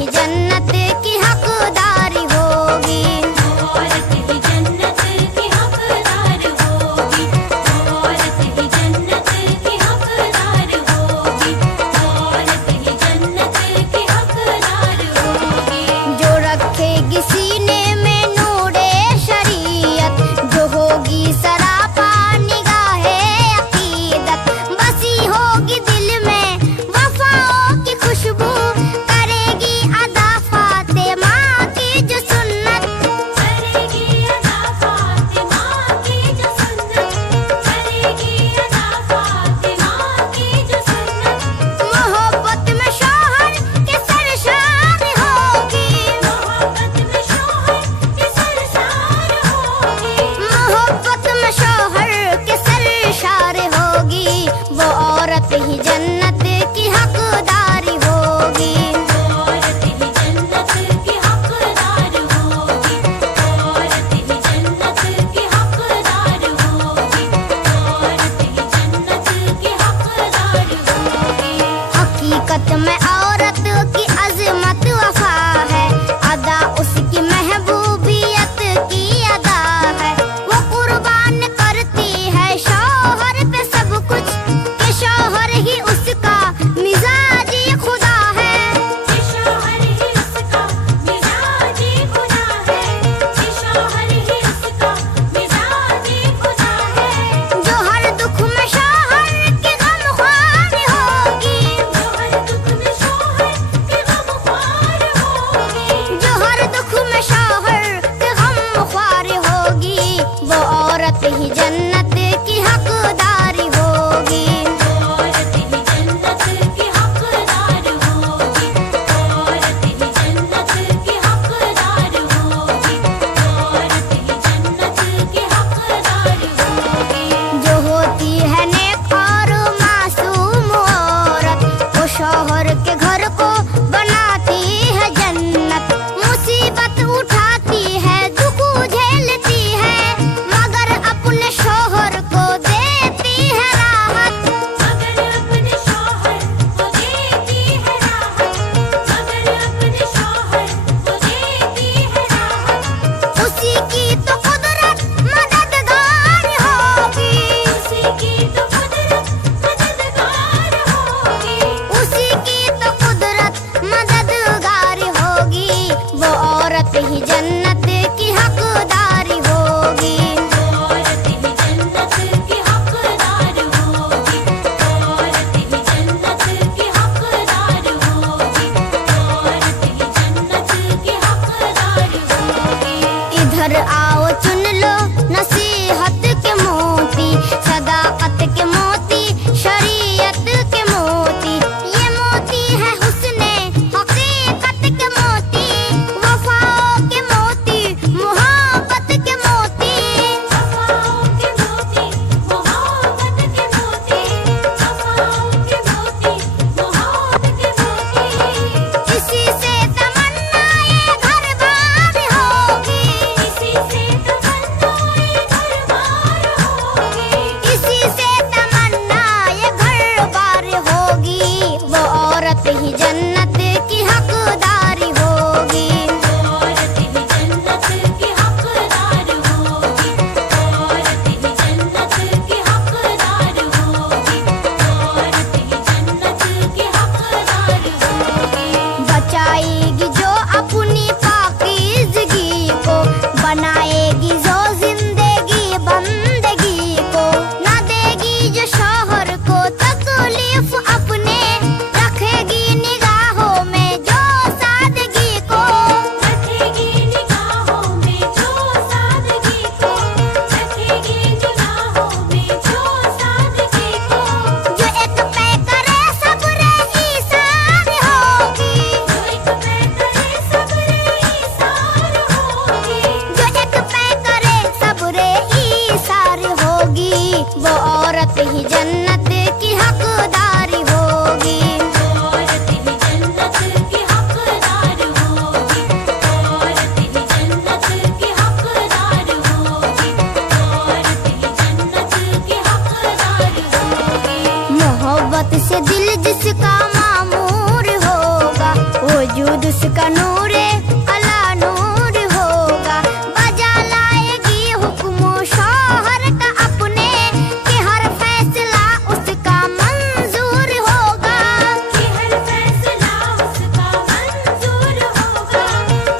ही जन्नत की हकदारी होगी। औरत ही जन्नत की हकदार होगी। औरत ही जन्नत की हकदार होगी। औरत ही जन्नत की हकदार होगी। जो रखेगी सीने में नूरे शरीयत, जो होगी सरापा निगाहे अकीदत, बसी होगी दिल में वफाओं की खुशबू, करेगी अदा फातिमा की जो सुन्नत। करेगी अदा फातिमा की जो सुन्नत। करेगी अदा फातिमा की जो सुन्नत। मोहब्बत में शौहर के सरशार होगी। मोहब्बत में शौहर के सरशार होगी। मोहब्बत में शौहर के सरशार होगी। वो औरत ही जन्नत की हकदारी होगी। औरत ही जन्नत की हकदार होगी। औरत ही जन्नत की हकदार होगी। औरत ही जन्नत की हकदार होगी। हकीकत में औरत की अजमत वफा है, अदा उसकी महबूबियत की अदा है। वो कुर्बान करती है शौहर पे सब कुछ, कि शौहर ही उसका मिजाजी खुदा है। कि शौहर ही उसका मिजाजी खुदा है। कि शौहर ही उसका मिजाजी खुदा है। जो हर दुख में शौहर की गमख्वार होगी। जो हर दुख में शौहर की गमख्वार होगी। जो हर दुख में शौहर की गमख्वार होगी। वो औरत ही जन्नत की हकदारी होगी। औरत ही जन्नत की हकदार होगी। औरत ही जन्नत की हकदार होगी। औरत ही जन्नत की हकदार होगी। जो होती है नेक और मासूम औरत, वो शौहर के घर को बनाती है जन्नत। मुसीबत उठाती है, दुख झेलती है, मगर अपने शौहर को देती है राहत। मगर अपने शौहर को देती है राहत। मगर अपने शौहर को देती है राहत। उसी की तो कुदरत मददगार होगी। उसी की तो कुदरत मददगार होगी। उसी की तो कुदरत मददगार होगी। वो औरत ही जन्नत की हकदारी होगी। औरत ही जन्नत की हकदार होगी। औरत ही जन्नत की हकदार होगी। औरत ही जन्नत की हकदार होगी। इधर आओ चुन लो नसीहत के मोती, सदाकत के मोती, शरीयत के मोती। ये मोती है हुस्ने हकीकत के मोती, वफाओं के मोती, मोहब्बत के मोती। वफाओं के मोती, मोहब्बत के मोती। वफाओं के मोती, मोहब्बत के मोती। इसी से तमन्नाए घर बार होगी। इसी से तमन्नाए घर बार होगी। इसी से तमन्नाए घर बार होगी। वो औरत ही जन्नत की हकदारी होगी। औरत ही जन्नत की हकदार होगी। औरत ही जन्नत की हकदार होगी। औरत ही जन्नत की हकदार होगी। बचाएगी जो अपनी पाकीज़गी को, बनाएगी जो जिंदगी बंदगी को, न देगी जो शौहर को तकलीफ अपने, रखेगी निगाहों में जो सादगी को। रखेगी निगाहों में जो सादगी को। रखेगी निगाहों में जो सादगी को। जो एक पे करे सब्र ईसार होगी। जो एक पे करे सब्र ईसार होगी। जो एक पे करे सब्र ईसार होगी। वो औरत ही जन्नत की हकदारी होगी। औरत ही जन्नत की हकदार होगी। औरत ही जन्नत की हकदार होगी। औरत ही जन्नत की हकदार होगी। मोहब्बत से दिल जिसका मामूर होगा, वजूद उसका जिसका नूरे अला नूर होगा। बजा लाएगी हुक्म शौहर का अपने, कि हर फैसला उसका मंजूर होगा। कि हर फैसला उसका मंजूर होगा,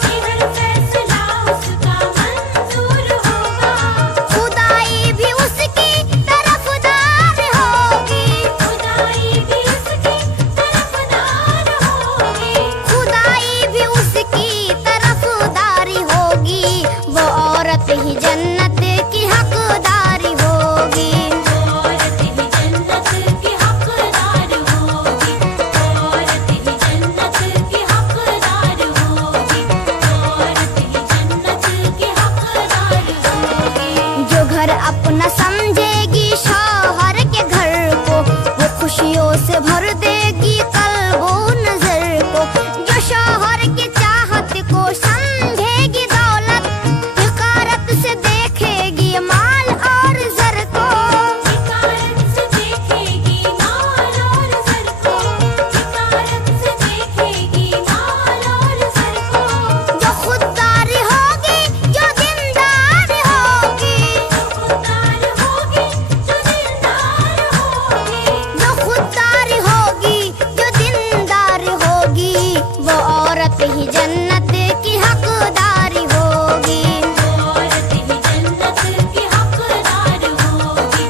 कि हर फैसला उसका मंजूर होगा। खुदाई भी उसकी तरफदार होगी, खुदाई भी उसकी तरफदार होगी, खुदाई भी उसकी तरफदारी होगी। वो औरत ही जन्नत की हकदारी होगी। औरत ही जन्नत की हकदार होगी, औरत ही जन्नत की हकदार होगी, औरत ही जन्नत की हकदार होगी। जो घर अपना समझेगी शौहर के घर को, वो खुशियों से भर देगी कल्बो नजर को। जो शौहर की चाहत को समझेगी दौलत, हिकारत से देखेगी माल और जर को। हिकारत से देखेगी माल और जर को, हिकारत से देखेगी माल और जर को। जो खुददारी होगी, जो दीनदार होगी, जो खुददार होगी, जो दीनदार होगी, जो खुददार होगी, जो दीनदार होगी, वो औरत ही जन्नत की हकदारी होगी। औरत ही जन्नत की हकदार होगी,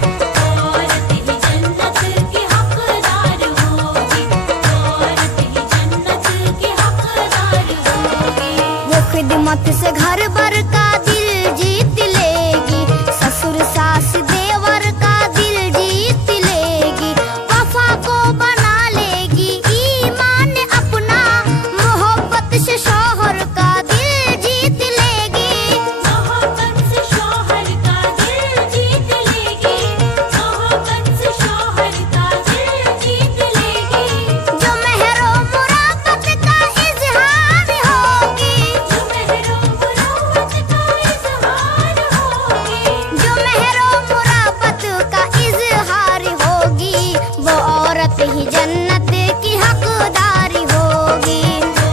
औरत ही जन्नत की हकदार होगी, औरत ही जन्नत की हकदार होगी। वो खिदमत से घर भर का दिल जीत लेगी, ससुर सास देवर का दिल जीत लेगी। वफा को बना लेगी ईमान अपना, मोहब्बत से शौहर का दिल जीत लेगी। मोहब्बत से शौहर का दिल जीत लेगी, मोहब्बत से शौहर का दिल जीत लेगी। जो मेहरो मुराबत का इजहार होगी, जो मेहरो मुराबत का इजहार होगी, जो मेहरो मुराबत का इजहार होगी, वो औरत ही जन्नत की हकदारी होगी।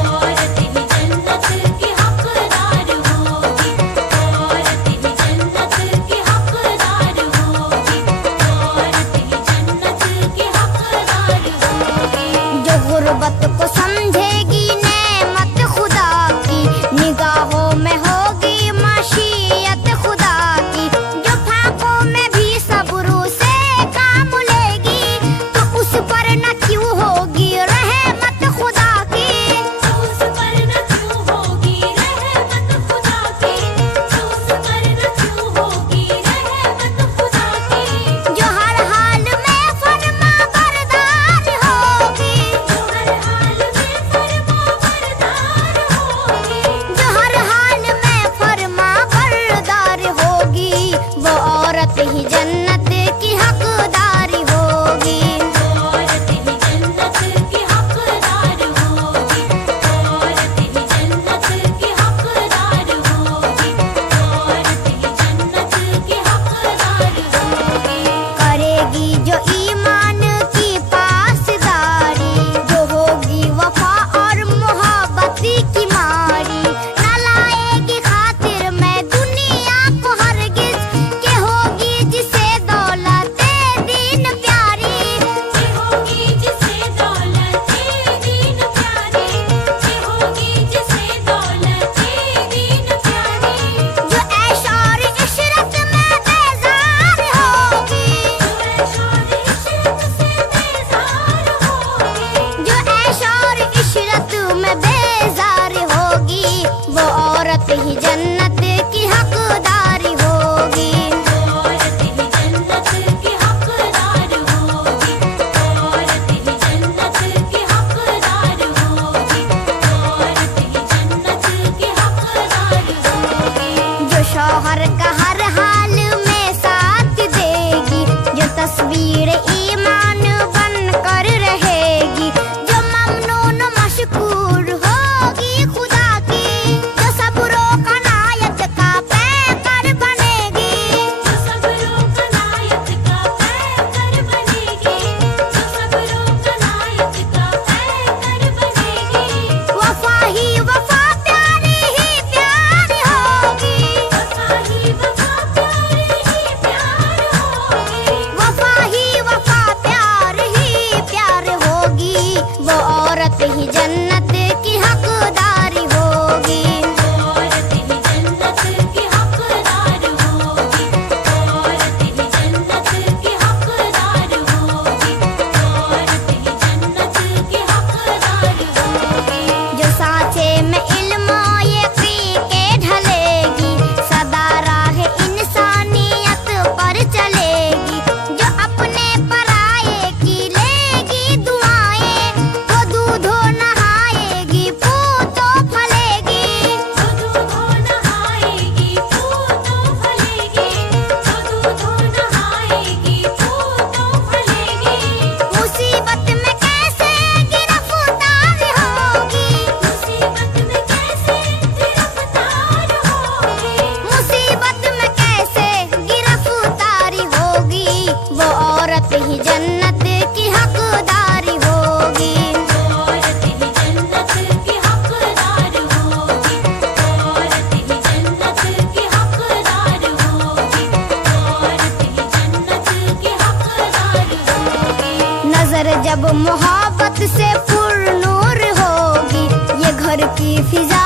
औरत ही जन्नत की हकदार होगी, औरत ही जन्नत की हकदार होगी, औरत ही जन्नत की हकदार होगी। जो गुर्बत को समझेगी नेमत खुदा की, निगाहों में होगी मशीयत खुदा की। जो फाकों में भी सब्र से काम लेगी, तो उस पर न क्यों होगी रहमत खुदा की। तो उस पर न क्यों होगी रहमत खुदा की, तो उस पर न क्यों होगी रहमत खुदा की। जो हर हाल में फरमा बरदार होगी, जो हर हाल में फरमा बरदार होगी, जो हर हाल में फरमा बरदार होगी, वो औरत ही जन्नत की हकदारी होगी। औरत ही जन्नत की हकदार होगी, औरत ही जन्नत की हकदार होगी, औरत ही जन्नत की हकदार होगी। करेगी जो ईमान की पासदारी, जो होगी वफा और मोहब्बत की मारी। न लाएगी खातिर में दुनिया को हरगिज, के होगी जिसे दौलत दीन प्यारी। कि होगी जिसे दौलत दीन प्यारी, कि होगी जिसे दौलत दीन प्यारी। जो ऐश और इशरत में बेजार होगी, जो ऐश और इशरत से बेजार होगी, जो ऐश और इशरत में बेजार होगी, वो औरत ही जन्नत की हकदारी होगी। औरत ही जन्नत की हकदार होगी, औरत ही जन्नत की हकदार होगी, औरत ही जन्नत की हकदार होगी। जो शौहर का हर हाल में साथ देगी, जो तस्वीर ईमान बन कर रहेगी। जो ममनून मशकूर होगी खुदा की, जो सब्रों का जब मोहब्बत से पुरनूर होगी ये घर की फिजा